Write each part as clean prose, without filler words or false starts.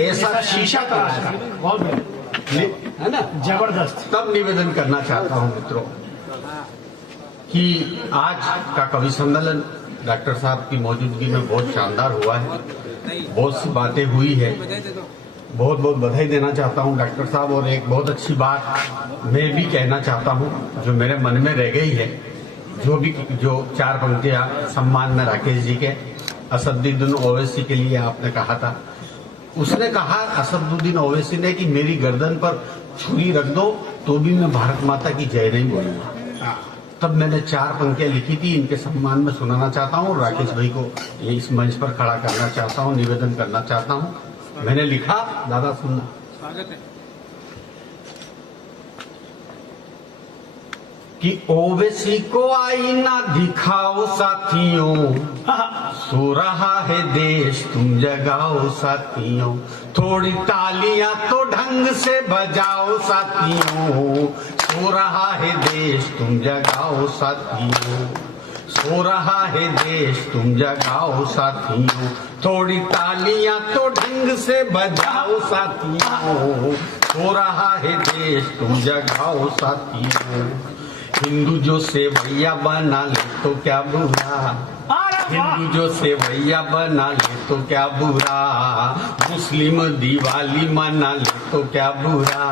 ऐसा शीशा कराया है ना, जबरदस्त। तब निवेदन करना चाहता हूं मित्रों कि आज का कवि सम्मेलन डॉक्टर साहब की मौजूदगी में बहुत शानदार हुआ है, बहुत सी बातें हुई है। बहुत बहुत बधाई देना चाहता हूं डॉक्टर साहब। और एक बहुत अच्छी बात मैं भी कहना चाहता हूं जो मेरे मन में रह गई है, जो 4 पंक्तियां सम्मान में राकेश जी के असदुद्दीन ओवैसी के लिए आपने कहा था। उसने कहा असदुद्दीन ओवैसी ने कि मेरी गर्दन पर छुरी रख दो तो भी मैं भारत माता की जय नहीं बोलूंगा। तब मैंने 4 पंक्तियां लिखी थी, इनके सम्मान में सुनाना चाहता हूं। राकेश भाई को इस मंच पर खड़ा करना चाहता हूं, निवेदन करना चाहता हूं। मैंने लिखा, दादा सुनना। स्वागत है। कि ओवैसी को आईना दिखाओ साथियों, सो रहा है देश तुम जगाओ साथियों, थोड़ी तालियां तो ढंग से बजाओ साथियों, सो रहा है देश तुम जगाओ साथियों, सो रहा है देश तुम जगाओ साथियों, थोड़ी तालियां तो ढंग से बजाओ साथियों, सो रहा है देश तुम जगाओ साथियों। हिंदू जो सेवैया बना ले तो क्या बुरा, हिंदू जो सेवैया बना ले तो क्या बुरा, मुस्लिम दिवाली मना ले तो क्या बुरा,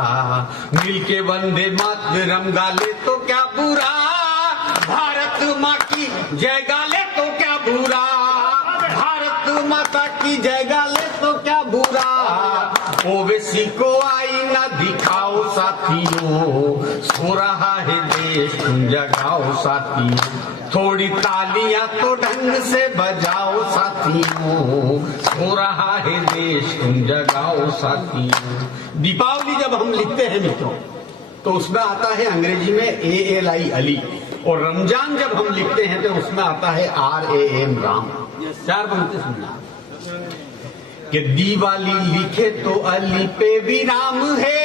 मिलके वंदे मातरम गा ले तो क्या बुरा, भारत माँ की जय गा ले तो क्या बुरा, भारत माता की जय गा ले तो क्या बुरा। ओवैसी को आईना दिखाओ साथियों, सो रहा है देश तुम जगाओ साथियों, थोड़ी तालियां तो ढंग से बजाओ साथियों, सो रहा है देश तुम जगाओ साथियों। दीपावली जब हम लिखते हैं मित्रों तो उसमें आता है अंग्रेजी में ALI अली, और रमजान जब हम लिखते हैं तो उसमें आता है RAM राम। 4 पंक्ति सुनना कि दिवाली लिखे तो अली पे भी राम है।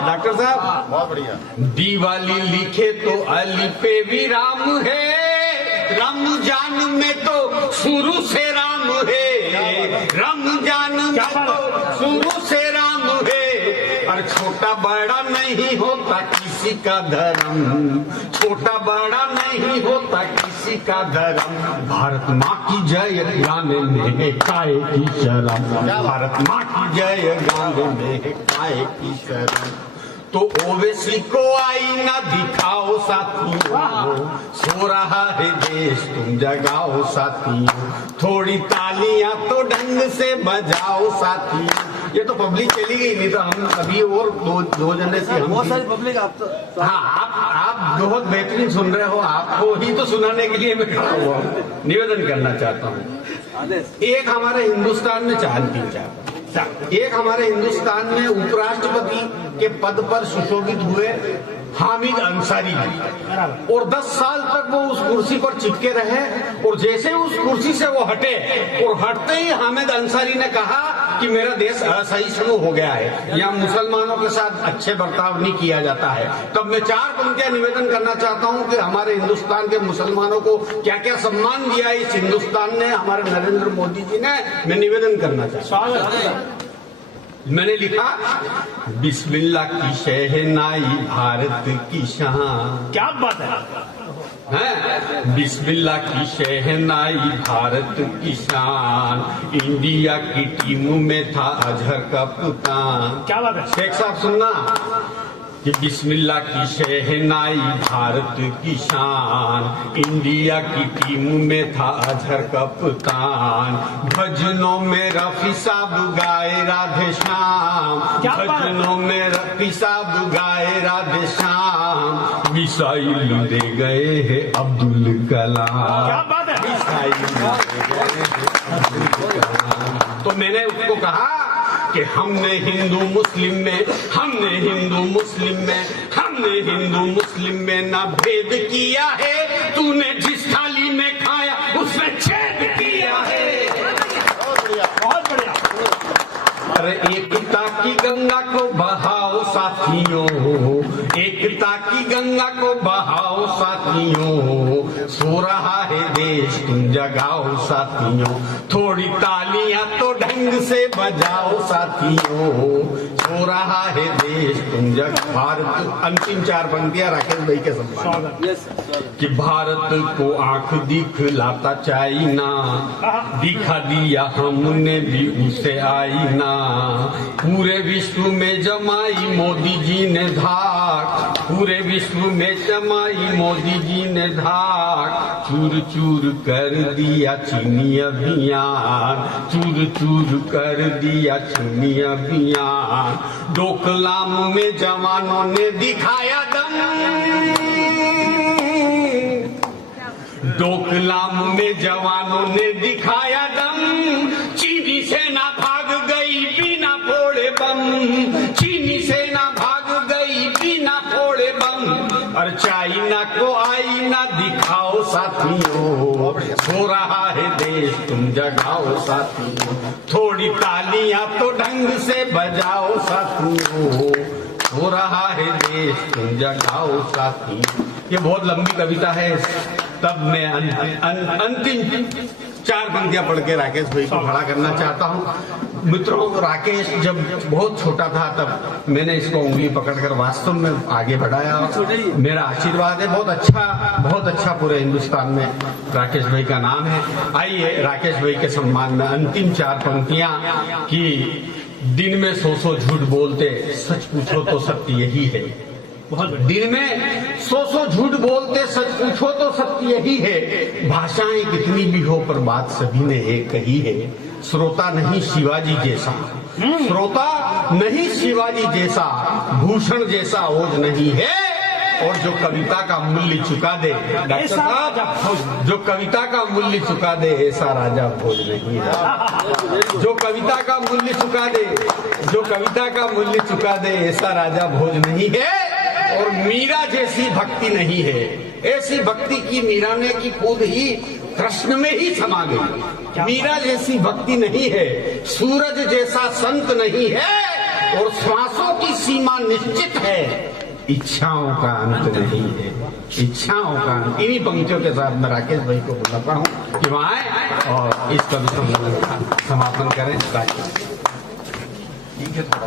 डॉक्टर साहब बहुत बढ़िया। दिवाली लिखे तो अली पे भी राम है, रमजान में तो शुरू से राम है, रमजान में तो शुरू से राम है। और छोटा बड़ा नहीं होता किसी का धर्म, छोटा बड़ा नहीं होता किसी का धर्म, भारत माँ की जय गाने में है काय की शर्म, भारत माँ की जय गाने में है काय की शर्म। तो ओवैसी को आईना दिखाओ साथियों, सो रहा है देश तुम जगाओ साथियों, थोड़ी तालियां तो ढंग से बजाओ साथियों। ये तो पब्लिक चली गई, नहीं तो हम अभी और दो जने से हम बहुत सारी पब्लिक आप तो। हाँ, आप बहुत बेहतरीन सुन रहे हो, आपको ही तो सुनाने के लिए मैं खड़ा हुआ हूँ। निवेदन करना चाहता हूँ। एक हमारे हिंदुस्तान में एक हमारे हिंदुस्तान में उपराष्ट्रपति के पद पर सुशोभित हुए हामिद अंसारी जी, और 10 साल तक वो उस कुर्सी पर चिपके रहे, और जैसे उस कुर्सी से वो हटे और हटते ही हामिद अंसारी ने कहा कि मेरा देश असहिष्णु हो गया है, यहाँ मुसलमानों के साथ अच्छे बर्ताव नहीं किया जाता है। तब मैं 4 पंक्तियां निवेदन करना चाहता हूँ कि हमारे हिंदुस्तान के मुसलमानों को क्या क्या सम्मान दिया इस हिंदुस्तान ने, हमारे नरेंद्र मोदी जी ने। मैं निवेदन करना चाहता हूँ। मैंने लिखा, बिस्मिल्लाह की शहनाई भारत की शान। क्या बात है, बिस्मिल्लाह की शहनाई भारत की शान, इंडिया की टीम में था अजहर का कप्तान। क्या बात है शेख साहब सुनना कि बिस्मिल्लाह की शहनाई भारत की शान, इंडिया की टीम में था अजहर कप्तान, भजनों में रफी साहब गाए राधे श्याम, भजनों में रफी साहब गाए राधे श्याम, मिसाइल दे गए हैं अब्दुल कलाम। क्या बात है, मिसाइल दे गए हैं अब्दुल कलाम। तो मैंने उसको कहा कि हमने हिंदू मुस्लिम में, हमने हिंदू मुस्लिम में, हमने हिंदू मुस्लिम में ना भेद किया है, तूने जिस थाली में खाया उसमें छेद किया है। बहुत बढ़िया। अरे एकता की गंगा को बहाओ साथियों, एकता की गंगा को बहाओ साथियों, सो रहा है देश तुम जगाओ साथियों, थोड़ी तालियां तो ढंग से बजाओ साथियों, सो रहा है देश तुम जगाओ। भारत, अंतिम 4 पंक्तियां राकेश भाई के सम्मान कि भारत को आंख दिखलाता चाइना, दिखा दिया हमने भी उसे आईना, पूरे विश्व में जमाई मोदी जी ने धाक, पूरे विश्व में जमाई मोदी जी ने धाक, चूर चूर कर दिया चीनी अभियान, चूर चूर कर दिया चीनी अभियान, डोकलाम में जवानों ने दिखाया दम, डोकलाम में जवानों ने दिखाया दम, चीनी सेना भाग गई बिना फोड़े बम, चीनी सेना भाग गई बिना फोड़े बम, और चाइना को आईना दिखाओ साथियों, सो रहा है देश तुम जगाओ साथियों, थोड़ी तालियां तो ढंग से बजाओ साथियों, सो रहा है देश तुम जगाओ साथियों। ये बहुत लंबी कविता है, तब मैं अंतिम 4 पंक्तियां पढ़ के राकेश भाई को खड़ा करना चाहता हूं। मित्रों, राकेश जब बहुत छोटा था तब मैंने इसको उंगली पकड़कर वास्तव में आगे बढ़ाया, मेरा आशीर्वाद है। बहुत अच्छा पूरे हिंदुस्तान में राकेश भाई का नाम है। आइए राकेश भाई के सम्मान में अंतिम 4 पंक्तियां कि दिन में 100 झूठ बोलते, सच पूछो तो सत्य यही है, दिन में 100 झूठ बोलते, सच पूछो तो सत्य यही है, भाषाएं कितनी भी हो पर बात सभी ने एक कही है, श्रोता नहीं शिवाजी जैसा, श्रोता नहीं शिवाजी जैसा, भूषण जैसा ओज नहीं है, और जो कविता का मूल्य चुका दे, डॉक्टर साहब, जो कविता का मूल्य चुका दे ऐसा राजा भोज नहीं है, जो कविता का मूल्य चुका दे, जो कविता का मूल्य चुका दे ऐसा राजा भोज नहीं है, और मीरा जैसी भक्ति नहीं है, ऐसी भक्ति की मीरा ने की खुद ही कृष्ण में ही समा गई, मीरा जैसी भक्ति नहीं है, सूरज जैसा संत नहीं है, और श्वासों की सीमा निश्चित है, इच्छाओं का अंत नहीं है, इच्छाओं का अंत। इन्हीं पंक्तियों के साथ मैं राकेश भाई को बुलाता हूँ कि वहाँ आए और इस कवि सम्मेलन का समापन करें। ठीक है, थोड़ा